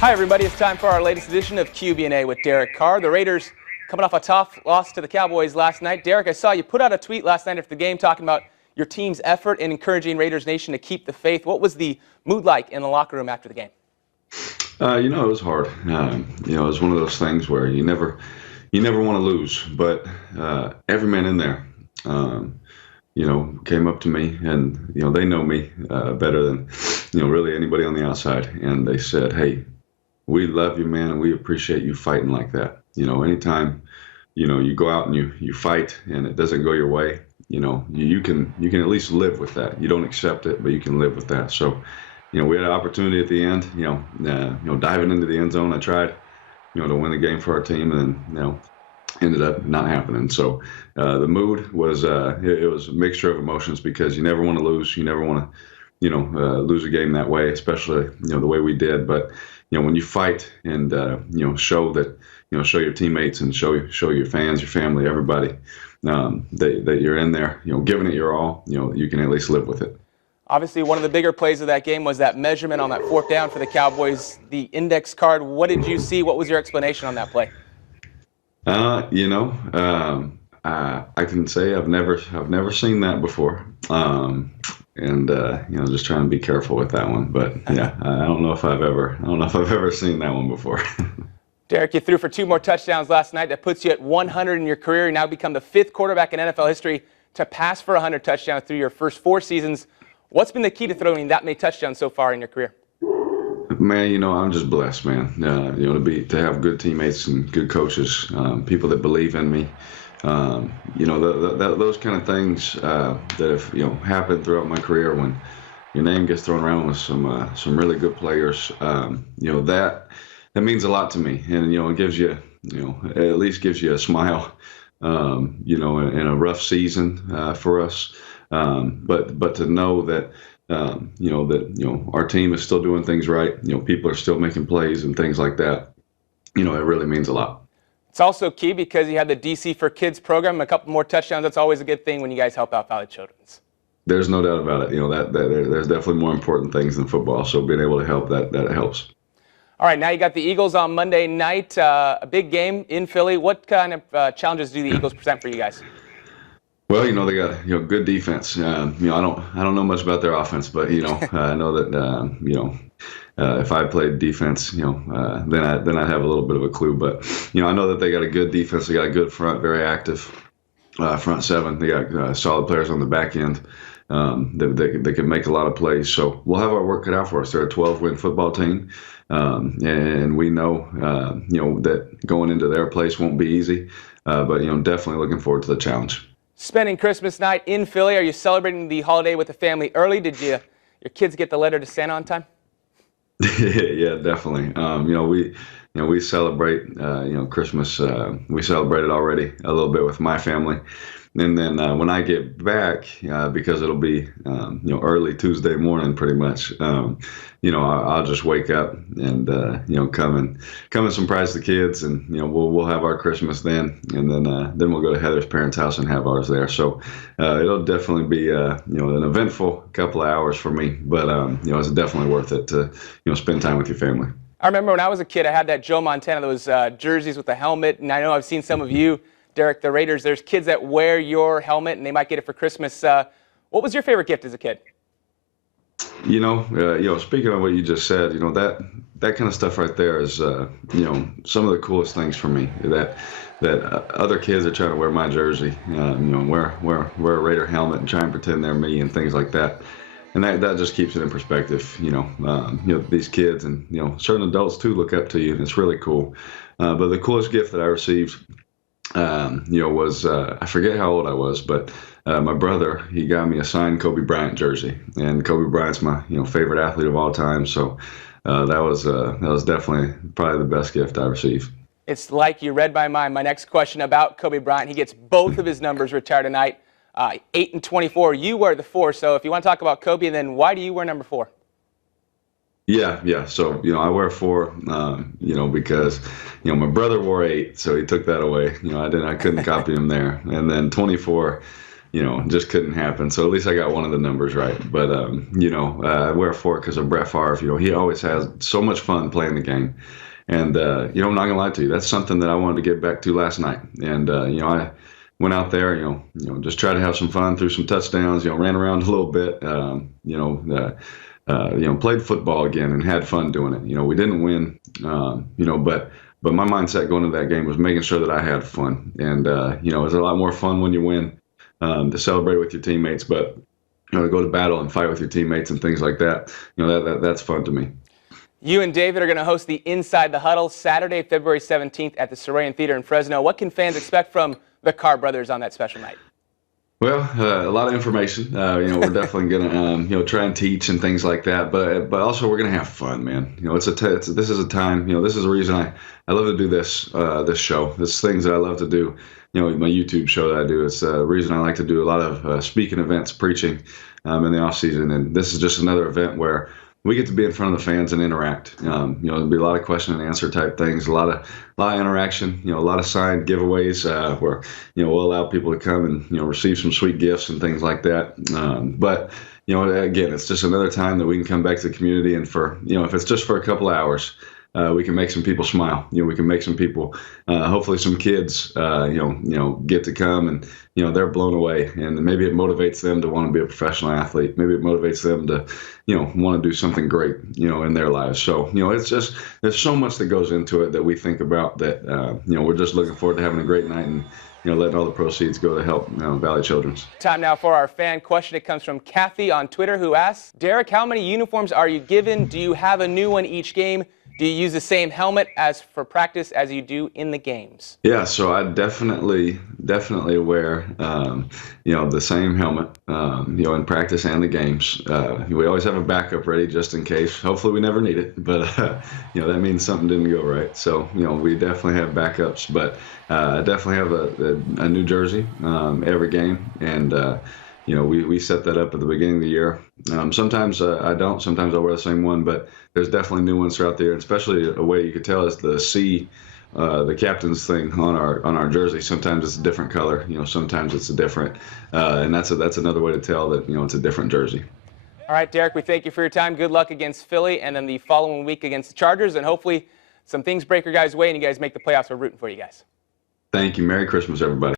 Hi, everybody. It's time for our latest edition of QB&A with Derek Carr. The Raiders coming off a tough loss to the Cowboys last night. Derek, I saw you put out a tweet last night after the game talking about your team's effort in encouraging Raiders Nation to keep the faith. What was the mood like in the locker room after the game? It was hard. It was one of those things where you never want to lose, but every man in there, came up to me, and they know me better than really anybody on the outside, and they said, "Hey, we love you, man, and we appreciate you fighting like that. Anytime you go out and you fight and it doesn't go your way, you can at least live with that. You don't accept it, but you can live with that." So. We had an opportunity at the end, diving into the end zone. I tried, to win the game for our team, and then, ended up not happening. So the mood was, it was a mixture of emotions because you never want to lose. You never want to, lose a game that way, especially, the way we did. But, when you fight and, show that, show your teammates and show your fans, your family, everybody, that you're in there, giving it your all, you can at least live with it. Obviously, one of the bigger plays of that game was that measurement on that fourth down for the Cowboys, the index card. What did you see? What was your explanation on that play? I can say I've never seen that before, just trying to be careful with that one. But yeah, I don't know if I've ever seen that one before. Derek, you threw for 2 more touchdowns last night. That puts you at 100 in your career. You now become the 5th quarterback in NFL history to pass for 100 touchdowns through your first 4 seasons. What's been the key to throwing that many touchdowns so far in your career? Man, I'm just blessed, man. To have good teammates and good coaches, people that believe in me. Those kind of things that have happened throughout my career when your name gets thrown around with some really good players. That means a lot to me, and it gives you at least gives you a smile. In a rough season for us. But to know that our team is still doing things right, people are still making plays and things like that, it really means a lot. It's also key because you have the DC for Kids program, a couple more touchdowns. That's always a good thing when you guys help out Valley Children's. There's no doubt about it. There's definitely more important things than football. So being able to help that helps. All right, now you got the Eagles on Monday night, a big game in Philly. What kind of challenges do the Eagles present for you guys? Well, they got good defense. I don't know much about their offense, but I know that if I played defense, then I'd have a little bit of a clue. But I know that they got a good defense. They got a good front, very active front seven. They got solid players on the back end. They can make a lot of plays. So we'll have our work cut out for us. They're a 12-win football team, and we know that going into their place won't be easy. But definitely looking forward to the challenge. Spending Christmas night in Philly, are you celebrating the holiday with the family early? Did your kids get the letter to Santa on time? Yeah, definitely. We celebrate Christmas. We celebrated already a little bit with my family, and then when I get back, because it'll be early Tuesday morning, pretty much. I'll just wake up and come and surprise the kids, and we'll have our Christmas then, and then we'll go to Heather's parents' house and have ours there. So it'll definitely be an eventful couple of hours for me, but it's definitely worth it to spend time with your family. I remember when I was a kid, I had that Joe Montana, those jerseys with the helmet, and I know I've seen some of you, Derek, the Raiders. There's kids that wear your helmet, and they might get it for Christmas. What was your favorite gift as a kid? Speaking of what you just said, that kind of stuff right there is, some of the coolest things for me. That other kids are trying to wear my jersey, wear a Raider helmet and try and pretend they're me and things like that. And that just keeps it in perspective. These kids and certain adults too look up to you, and it's really cool. But the coolest gift that I received, was I forget how old I was, but my brother, he got me a signed Kobe Bryant jersey, and Kobe Bryant's my favorite athlete of all time. So that was definitely probably the best gift I received. It's like you read my mind. My next question about Kobe Bryant, he gets both of his numbers retired tonight, 8 and 24. You wear the 4. So if you want to talk about Kobe, then why do you wear number 4? Yeah. So, I wear 4, because, my brother wore 8, so he took that away. I couldn't copy him there. And then 24, just couldn't happen. So at least I got one of the numbers right. But, I wear a 4 because of Brett Favre. He always has so much fun playing the game. And, I'm not going to lie to you. That's something that I wanted to get back to last night. And, I went out there, just tried to have some fun, threw some touchdowns, ran around a little bit, played football again and had fun doing it. We didn't win, but my mindset going into that game was making sure that I had fun. And, it's a lot more fun when you win, to celebrate with your teammates, but, to go to battle and fight with your teammates and things like that, that's fun to me. You and David are going to host the Inside the Huddle Saturday, February 17th at the Soroyan Theater in Fresno. What can fans expect from the Carr brothers on that special night? Well, a lot of information. We're definitely gonna, try and teach and things like that. But also we're gonna have fun, man. This is a time. This is a reason I love to do this show. This things that I love to do. My YouTube show that I do. It's a reason I like to do a lot of speaking events, preaching in the off season. And this is just another event where we get to be in front of the fans and interact. There'll be a lot of question and answer type things, a lot of interaction, a lot of signed giveaways where, we'll allow people to come and, receive some sweet gifts and things like that. But, again, it's just another time that we can come back to the community and if it's just for a couple hours, we can make some people smile. We can make some people, hopefully some kids, get to come and, they're blown away, and maybe it motivates them to want to be a professional athlete. Maybe it motivates them to, want to do something great, in their lives. So, it's just, there's so much that goes into it that we think about that, we're just looking forward to having a great night and, letting all the proceeds go to help Valley Children's. Time now for our fan question. It comes from Kathy on Twitter, who asks, Derek, how many uniforms are you given? Do you have a new one each game? Do you use the same helmet as for practice as you do in the games? Yeah, so I definitely wear, the same helmet, in practice and the games. We always have a backup ready just in case. Hopefully we never need it, but, that means something didn't go right. So, we definitely have backups, but I definitely have a new jersey every game. And, we set that up at the beginning of the year. Sometimes I don't. Sometimes I wear the same one, but there's definitely new ones throughout the year. And especially a way you could tell is the C, the captain's thing on our jersey. Sometimes it's a different color. Sometimes it's a different, and that's another way to tell that it's a different jersey. All right, Derek, we thank you for your time. Good luck against Philly, and then the following week against the Chargers, and hopefully some things break your guys' way and you guys make the playoffs. We're rooting for you guys. Thank you. Merry Christmas, everybody.